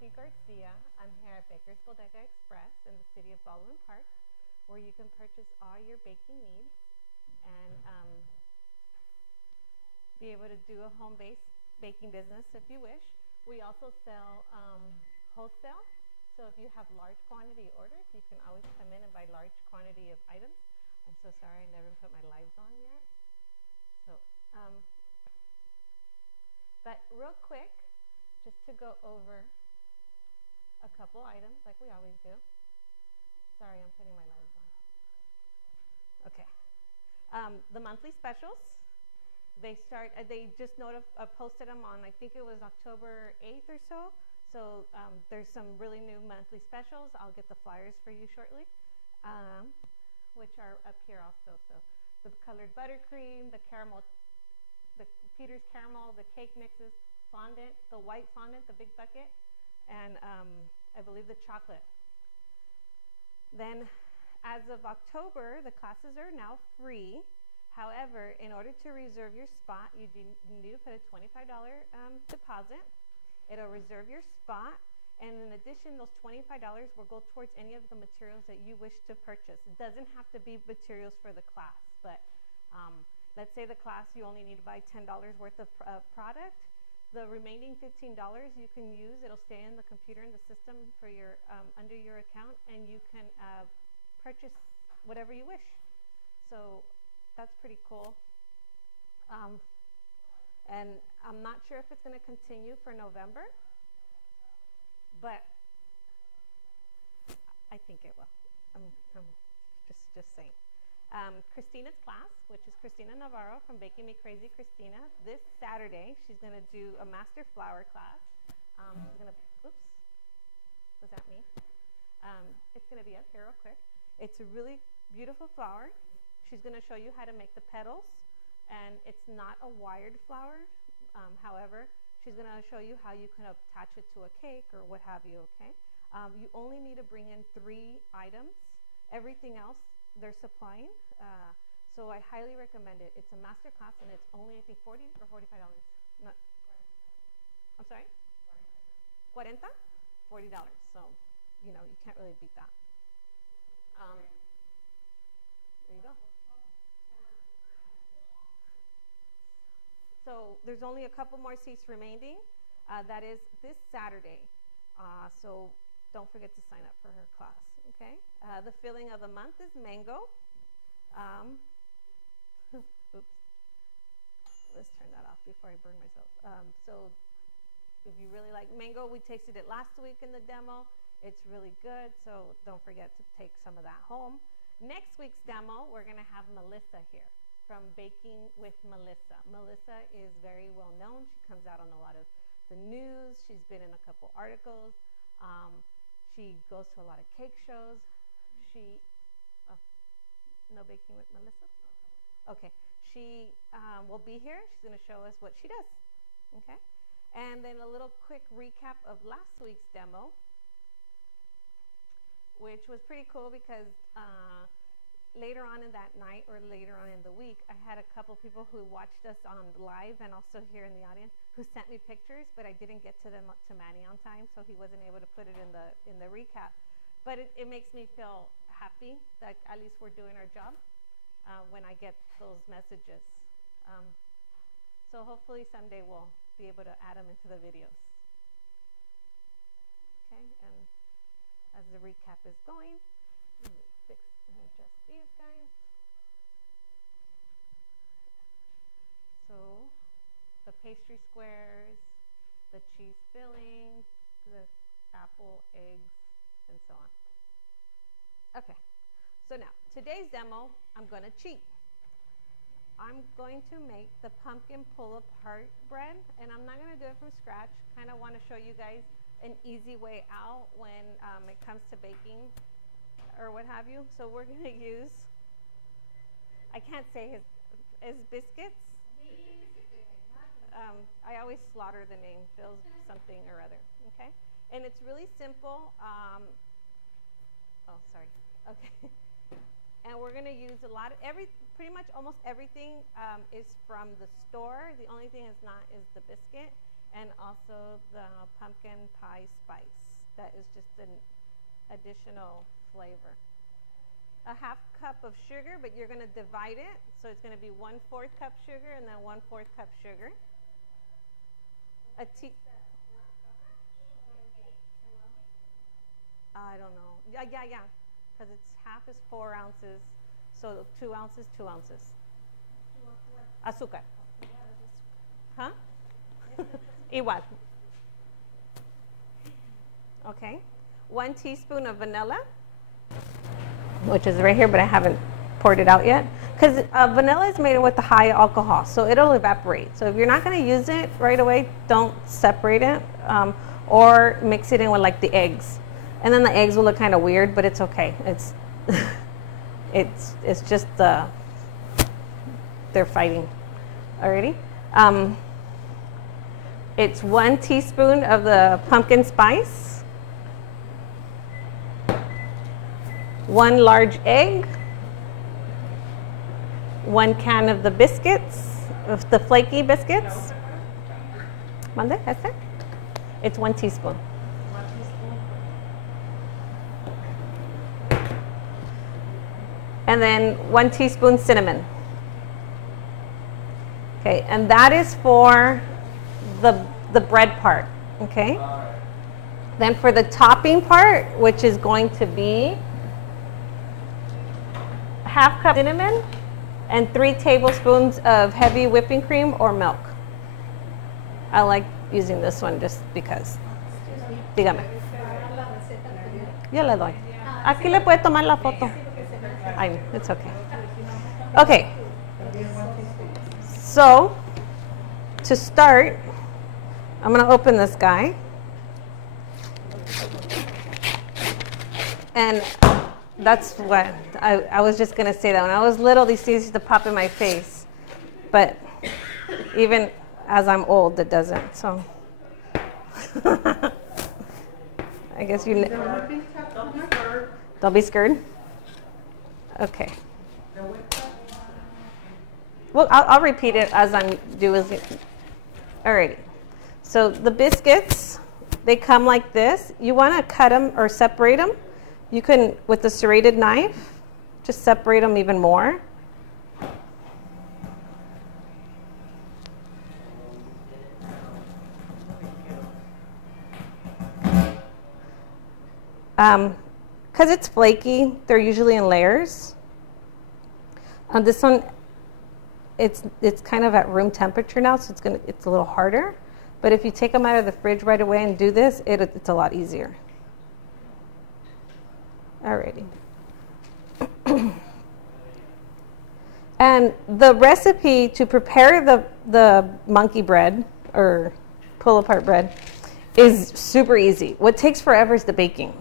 Pepsy Garcia. I'm here at Baker's Bodega Express in the city of Baldwin Park, where you can purchase all your baking needs and be able to do a home-based baking business if you wish. We also sell wholesale, so if you have large quantity orders, you can always come in and buy large quantity of items. I'm so sorry, I never put my lives on yet. So, but real quick, just to go over a couple items like we always do. Sorry, I'm putting my lights on. Okay. The monthly specials, they just posted them on, I think it was October 8th or so. So there's some really new monthly specials. I'll get the flyers for you shortly, which are up here also. So the colored buttercream, the caramel, the Peter's caramel, the cake mixes, fondant, the white fondant, the big bucket, and I believe the chocolate. Then as of October, the classes are now free. However, in order to reserve your spot, you need to put a $25 deposit. It'll reserve your spot, and in addition, those $25 will go towards any of the materials that you wish to purchase. It doesn't have to be materials for the class, but let's say the class you only need to buy $10 worth of product. The remaining $15 you can use. It'll stay in the computer in the system for your under your account, and you can purchase whatever you wish. So that's pretty cool. And I'm not sure if it's going to continue for November, but I think it will. I'm just saying. Christina's class, which is Christina Navarro from Baking Me Crazy Christina, this Saturday, she's going to do a master flour class. She's going to, oops, was that me? It's going to be up here real quick. It's a really beautiful flour. She's going to show you how to make the petals, and it's not a wired flour. However, she's going to show you how you can attach it to a cake or what have you, okay? You only need to bring in 3 items. Everything else they're supplying, so I highly recommend it. It's a master class, and it's only, I think, $40 or $45. Not, I'm sorry? 40? $40. So, you know, you can't really beat that. There you go. So there's only a couple more seats remaining. That is this Saturday. So don't forget to sign up for her class, okay? The filling of the month is mango. Oops. Let's turn that off before I burn myself. So if you really like mango, we tasted it last week in the demo. It's really good, so don't forget to take some of that home. Next week's demo, we're gonna have Melissa here from Baking with Melissa. Melissa is very well known. She comes out on a lot of the news. She's been in a couple articles. She goes to a lot of cake shows. No Baking with Melissa? Okay, she will be here. She's gonna show us what she does, okay? And then a little quick recap of last week's demo, which was pretty cool because later on in that night or later on in the week, I had a couple people who watched us on live and also here in the audience who sent me pictures, but I didn't get to them to Manny on time, so he wasn't able to put it in the recap. But it makes me feel happy that at least we're doing our job when I get those messages. So hopefully someday we'll be able to add them into the videos. Okay, and as the recap is going, let me fix and adjust these guys. So the pastry squares, the cheese filling, the apple, eggs, and so on. Okay, so now today's demo, I'm going to cheat. I'm going to make the pumpkin pull-apart bread, and I'm not going to do it from scratch. Kind of want to show you guys an easy way out when it comes to baking or what have you. So we're going to use, I can't say his biscuits. I always slaughter the name, Phil's something or other, okay? And it's really simple. Oh, sorry. Okay. And we're going to use a lot of, pretty much almost everything is from the store. The only thing is not is the biscuit. and also the pumpkin pie spice. That is just an additional flavor. A half cup of sugar, but you're going to divide it. So it's going to be 1/4 cup sugar and then 1/4 cup sugar. I don't know. Yeah. Because it's half is 4 ounces. So 2 ounces, 2 ounces. Azúcar. Huh? Igual. Okay. 1 teaspoon of vanilla, which is right here, but I haven't poured it out yet. Because vanilla is made with a high alcohol, so it'll evaporate. So if you're not going to use it right away, don't separate it or mix it in with like the eggs. And then the eggs will look kind of weird, but it's okay. It's it's just they're fighting. Alrighty. It's 1 teaspoon of the pumpkin spice, 1 large egg, 1 can of the biscuits, of the flaky biscuits. Mande, ese? It's 1 teaspoon. And then 1 teaspoon cinnamon. Okay, and that is for the bread part, okay? Then for the topping part, which is going to be half cup cinnamon and 3 tablespoons of heavy whipping cream or milk. I like using this one just because. Dígame. Yo le doy. Aquí le puede tomar la foto. I know, it's okay. Okay. So, to start, I'm going to open this guy. And that's what I was just going to say that. When I was little, these things used to pop in my face. But even as I'm old, it doesn't. So, I guess you don't be scared. Okay. Well, I'll repeat it as I'm doing it. Alrighty. So the biscuits, they come like this. You want to cut them or separate them. You can, with the serrated knife, just separate them even more. Because it's flaky, they're usually in layers. This one, it's kind of at room temperature now, so it's a little harder. But if you take them out of the fridge right away and do this, it's a lot easier. Alrighty. And the recipe to prepare the monkey bread or pull apart bread is super easy. What takes forever is the baking.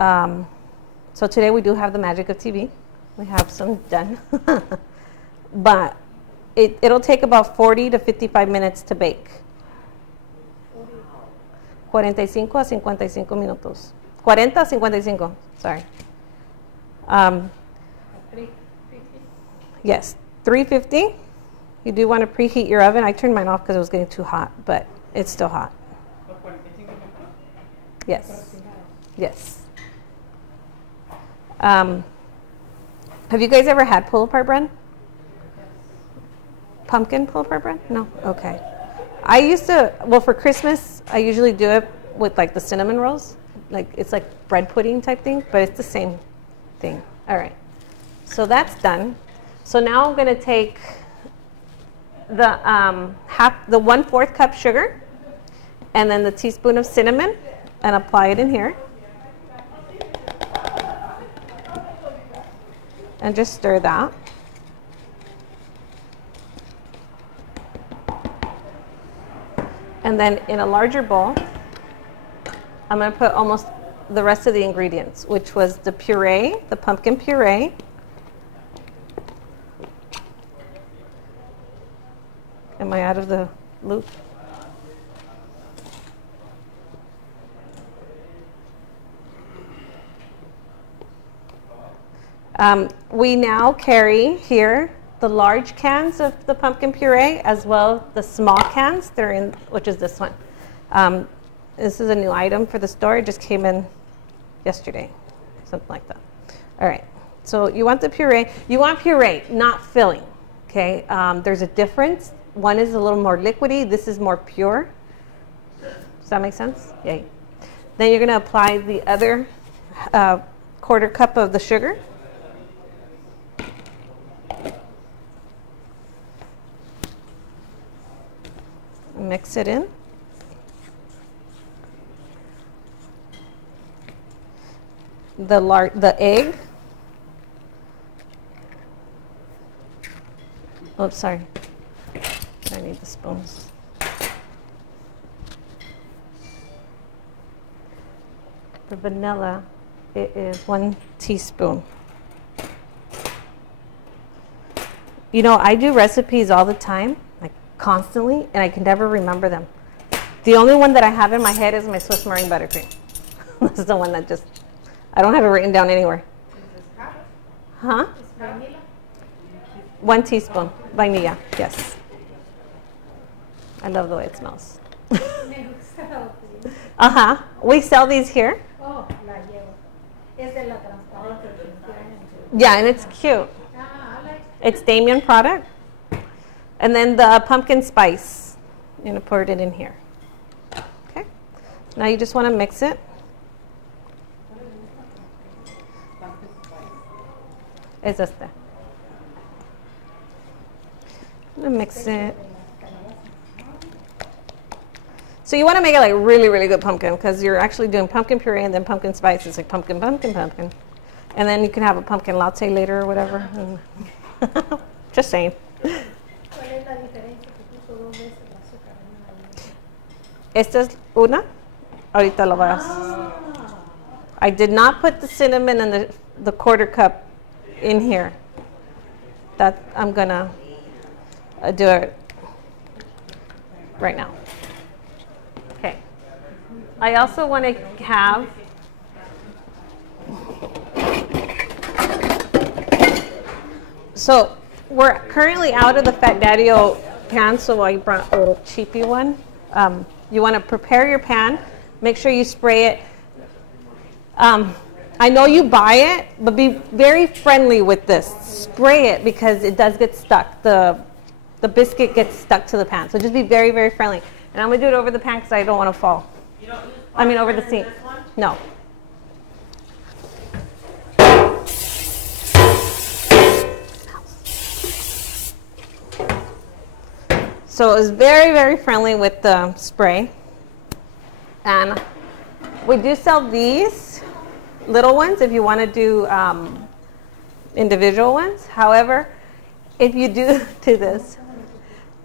So today we do have the magic of TV. We have some done. But it'll take about 40 to 55 minutes to bake. 45 a 55 minutos. 40 a 55, sorry. 350? Yes, 350. You do want to preheat your oven. I turned mine off because it was getting too hot, but it's still hot. Yes. Yes. Have you guys ever had pull-apart bread? Pumpkin pull-apart bread? No? Okay. I used to, well, for Christmas, I usually do it with like the cinnamon rolls. Like, it's like bread pudding type thing, but it's the same thing. All right. So that's done. So now I'm going to take the 1/4 cup sugar and then the teaspoon of cinnamon and apply it in here. And just stir that. And then in a larger bowl, I'm going to put almost the rest of the ingredients, which was the puree, the pumpkin puree. Am I out of the loop? We now carry here the large cans of the pumpkin puree as well as the small cans. They're in, which is this one. This is a new item for the store. It just came in yesterday, something like that. All right. So you want the puree. You want puree, not filling. Okay. There's a difference. One is a little more liquidy. This is more pure. Does that make sense? Yay. Then you're going to apply the other quarter cup of the sugar. Mix it in. The egg. Oh, sorry. I need the spoons. For vanilla, it is 1 teaspoon. You know, I do recipes all the time, like constantly, and I can never remember them. The only one that I have in my head is my Swiss meringue buttercream. That's the one that just, I don't have it written down anywhere. Huh? 1 teaspoon vanilla, yes. I love the way it smells. Uh-huh. We sell these here. Oh, la llevo. Yeah, and it's cute. It's Damien product. And then the pumpkin spice. You're going to pour it in here. Okay. Now you just want to mix it. Es este. I'm going to mix it. So you want to make it like really, really good pumpkin because you're actually doing pumpkin puree and then pumpkin spice. It's like pumpkin, pumpkin, pumpkin. And then you can have a pumpkin latte later or whatever. Just saying. Esta es una. Ahorita lo vas. I did not put the cinnamon and the quarter cup in here. That I'm going to do it right now. Okay. I also want to have so we're currently out of the Fat Daddy-O pan, so I brought a little cheapy one. You want to prepare your pan. Make sure you spray it. I know you buy it, but be very friendly with this. Spray it because it does get stuck. The biscuit gets stuck to the pan. So just be very, very friendly. And I'm going to do it over the pan because I don't want to fall. You don't use I mean over the sink. No. So it's very, very friendly with the spray. And we do sell these little ones if you want to do individual ones. However, if you do this,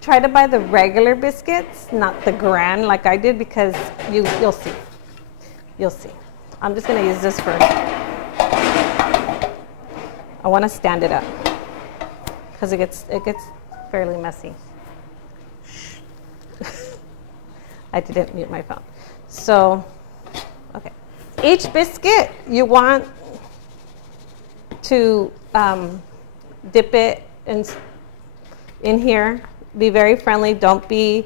try to buy the regular biscuits, not the grand like I did, because you'll see. You'll see. I'm just going to use this first. I want to stand it up because it gets fairly messy. I didn't mute my phone. So, okay. Each biscuit you want to dip it in here. Be very friendly. Don't be,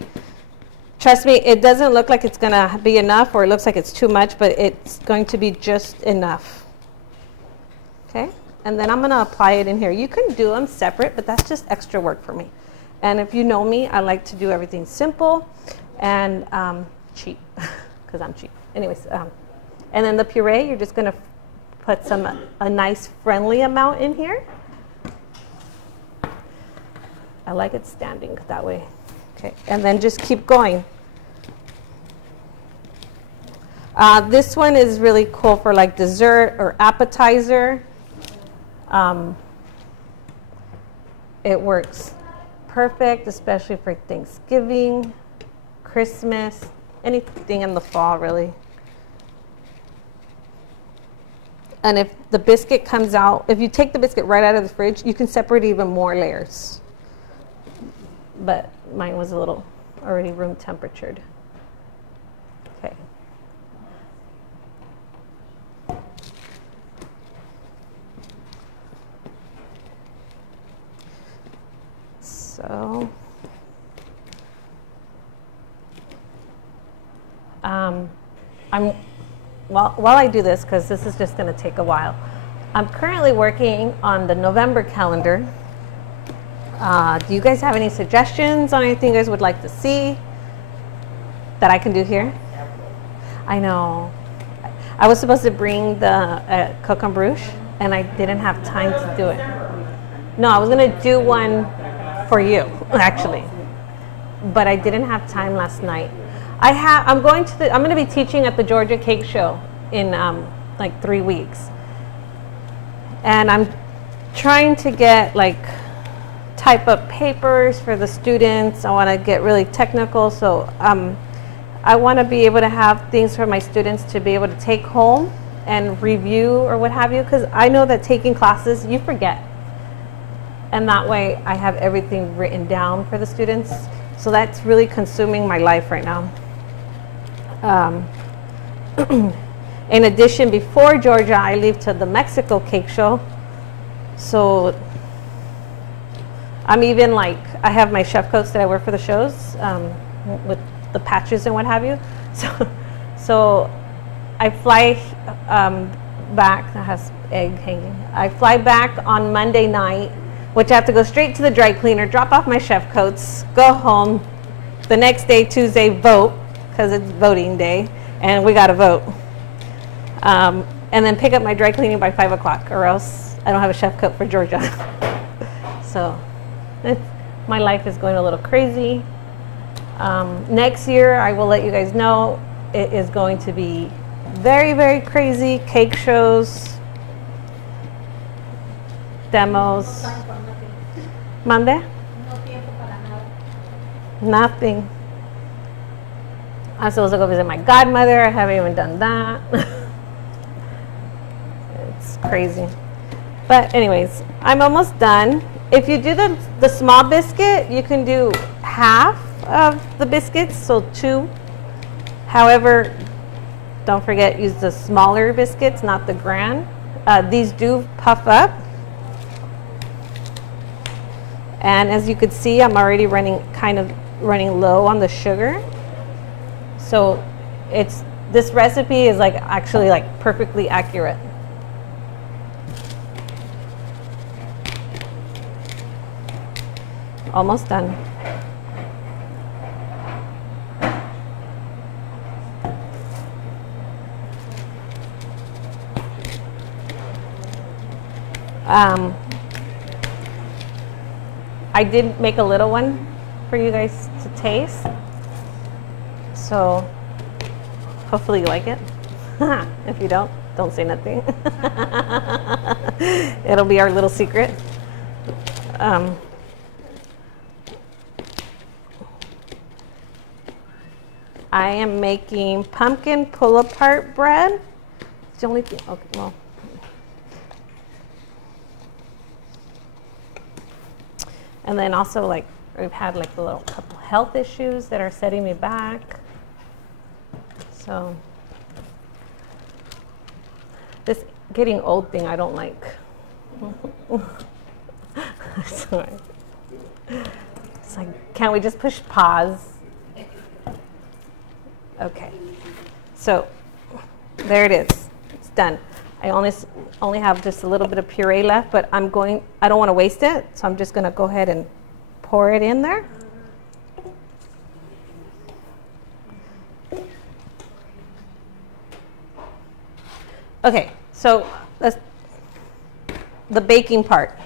trust me, it doesn't look like it's going to be enough or it looks like it's too much, but it's going to be just enough. Okay? And then I'm going to apply it in here. You can do them separate, but that's just extra work for me. And if you know me, I like to do everything simple and cheap, because I'm cheap. Anyways, and then the puree, you're just going to put a nice friendly amount in here. I like it standing that way. Okay, and then just keep going. This one is really cool for like dessert or appetizer. It works perfect, especially for Thanksgiving, Christmas, anything in the fall, really. And if the biscuit comes out, if you take the biscuit right out of the fridge, you can separate even more layers. But mine was a little already room temperatured. Okay. So, while I do this, because this is just going to take a while, I'm currently working on the November calendar. Do you guys have any suggestions on anything you guys would like to see that I can do here? I know. I was supposed to bring the coq en bruche, and I didn't have time to do it. No, I was going to do one for you, actually, but I didn't have time last night. I'm going to be teaching at the Georgia Cake Show in like 3 weeks, and I'm trying to get like type up papers for the students. I want to get really technical, so I want to be able to have things for my students to be able to take home and review or what have you, because I know that taking classes, you forget. And that way I have everything written down for the students. So that's really consuming my life right now. In addition, before Georgia, I leave to the Mexico Cake Show. So I'm even like, I have my chef coats that I wear for the shows with the patches and what have you. So I fly back, that has egg hanging. I fly back on Monday night, which I have to go straight to the dry cleaner, drop off my chef coats, go home. The next day, Tuesday, vote, because it's voting day, and we got to vote. And then pick up my dry cleaning by 5 o'clock, or else I don't have a chef coat for Georgia. So my life is going a little crazy. Next year, I will let you guys know, it is going to be very, very crazy. Cake shows, demos. Monday? Nothing. I'm supposed to go visit my godmother. I haven't even done that. It's crazy. But anyways, I'm almost done. If you do the small biscuit, you can do half of the biscuits, so 2. However, don't forget, use the smaller biscuits, not the grand. These do puff up. And as you could see, I'm already running low on the sugar. So this recipe is like actually like perfectly accurate. Almost done. I did make a little one for you guys to taste, so hopefully you like it. If you don't say nothing. It'll be our little secret. I am making pumpkin pull-apart bread. It's the only thing. Okay, well. And then also, like, we've had like a little couple health issues that are setting me back. So this getting old thing I don't like. Sorry. It's like, can't we just push pause? Okay. So there it is. It's done. I only have just a little bit of puree left, but I don't want to waste it, so I'm just going to go ahead and pour it in there. Okay, so the baking part.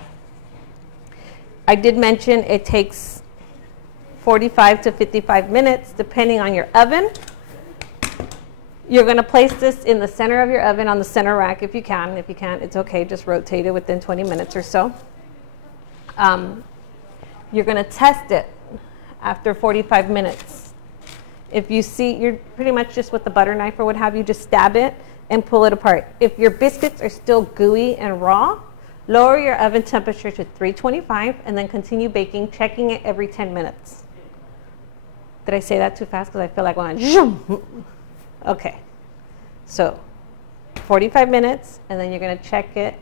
I did mention it takes 45 to 55 minutes, depending on your oven. You're going to place this in the center of your oven on the center rack if you can. If you can't, it's okay. Just rotate it within 20 minutes or so. You're going to test it after 45 minutes. If you see, you're pretty much just with the butter knife or what have you, just stab it and pull it apart. If your biscuits are still gooey and raw, lower your oven temperature to 325 and then continue baking, checking it every 10 minutes. Did I say that too fast? Because I feel like I'm going. Okay, so 45 minutes, and then you're going to check it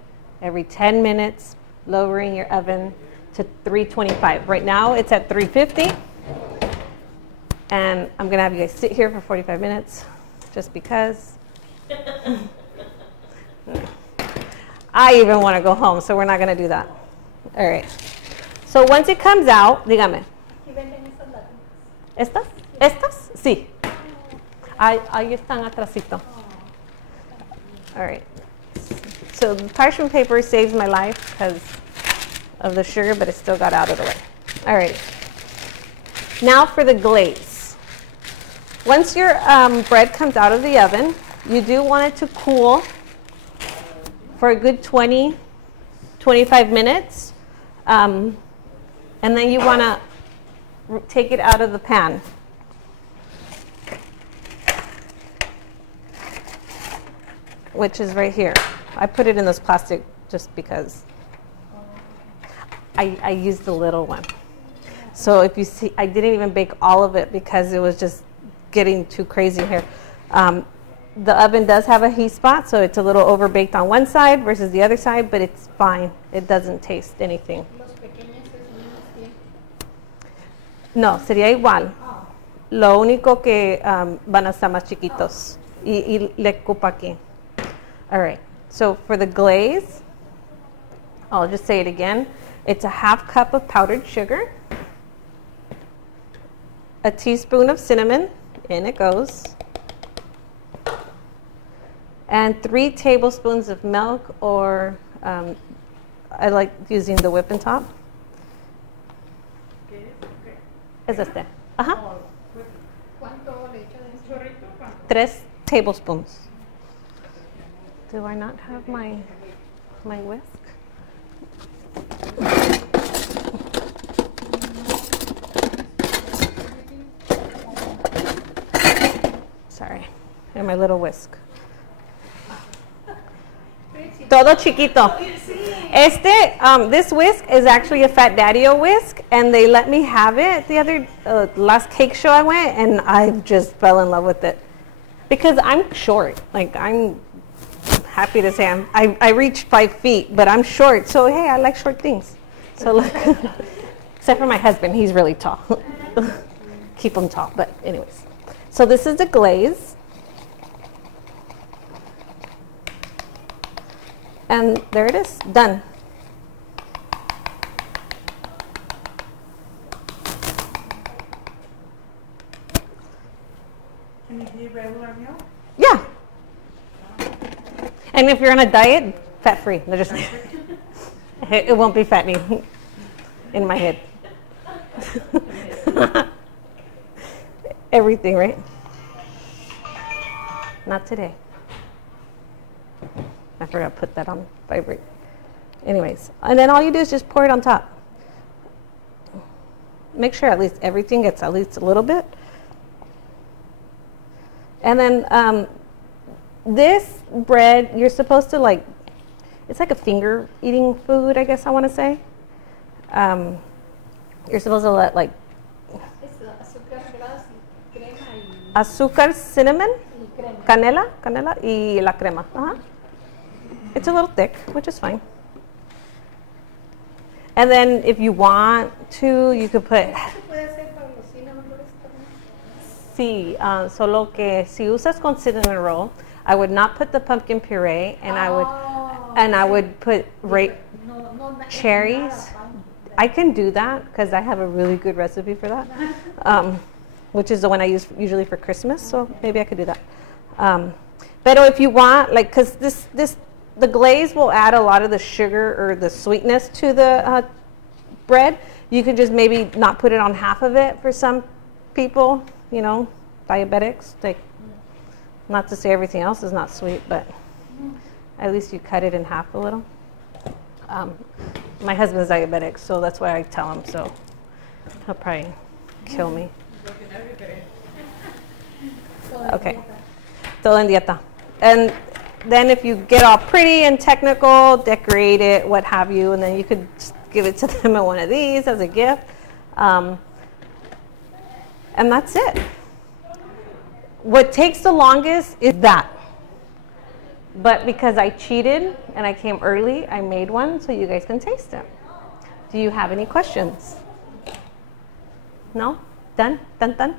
every 10 minutes, lowering your oven to 325. Right now it's at 350. And I'm going to have you guys sit here for 45 minutes just because. I even want to go home, so we're not going to do that. All right. So once it comes out, dígame. ¿Estas? ¿Estas? Sí. Ahí están atrasito. All right. So the parchment paper saves my life because of the sugar, but it still got out of the way. All right. Now for the glaze. Once your bread comes out of the oven, you do want it to cool for a good 20, 25 minutes. And then you want to take it out of the pan. Which is right here. I put it in this plastic just because I used the little one. So if you see, I didn't even bake all of it because it was just getting too crazy here. The oven does have a heat spot, so it's a little overbaked on one side versus the other side, but it's fine. It doesn't taste anything. No, sería igual. Lo único que van a estar más chiquitos. Y le cupo aquí. All right. So for the glaze, I'll just say it again. It's a half cup of powdered sugar, a teaspoon of cinnamon, in it goes, and 3 tablespoons of milk, or I like using the whipping top. Es este. Ajá. 3 tablespoons. Do I not have my whisk? Sorry, and my little whisk. Todo chiquito. This whisk is actually a Fat Daddy-O whisk, and they let me have it the other last cake show I went, and I just fell in love with it because I'm short. Like, I'm happy to say I reach 5 feet, but I'm short. So hey, I like short things. So look, except for my husband, he's really tall. Keep him tall. But anyways, so this is the glaze. And there it is, done. Can you do regular milk? Yeah. And if you're on a diet, fat-free. No, just it won't be fattening in my head. Everything, right? Not today. I forgot to put that on vibrate. Anyways, and then all you do is just pour it on top. Make sure at least everything gets at least a little bit. And then this bread, you're supposed to it's like a finger eating food, I guess I want to say. You're supposed to let azúcar, cinnamon, canela y la crema. It's a little thick, which is fine. And then if you want to, you could put... Sí, solo que si usas con cinnamon roll, I would not put the pumpkin puree, and I would put cherries. I can do that because I have a really good recipe for that, which is the one I use usually for Christmas. So maybe I could do that. But if you want, because the glaze will add a lot of the sugar or the sweetness to the bread. You could just maybe not put it on half of it for some people, diabetics. Not to say everything else is not sweet, but at least you cut it in half a little. My husband's diabetic, so that's why I tell him, so he'll probably kill me. Okay. Todo en dieta. And then if you get all pretty and technical, decorate it, what have you, and then you could just give it to them in one of these as a gift. And that's it. What takes the longest is that. But because I cheated and I came early, I made one so you guys can taste it. Do you have any questions? No? Done? Done? Done?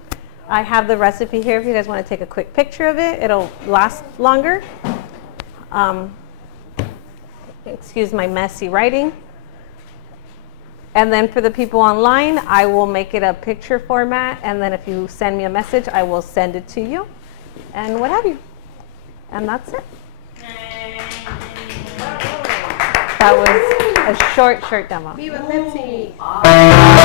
I have the recipe here if you guys want to take a quick picture of it. It'll last longer. Excuse my messy writing. And then for the people online, I will make it a picture format. And then if you send me a message, I will send it to you. And what have you. And that's it. That was a short demo. Viva Pepsi!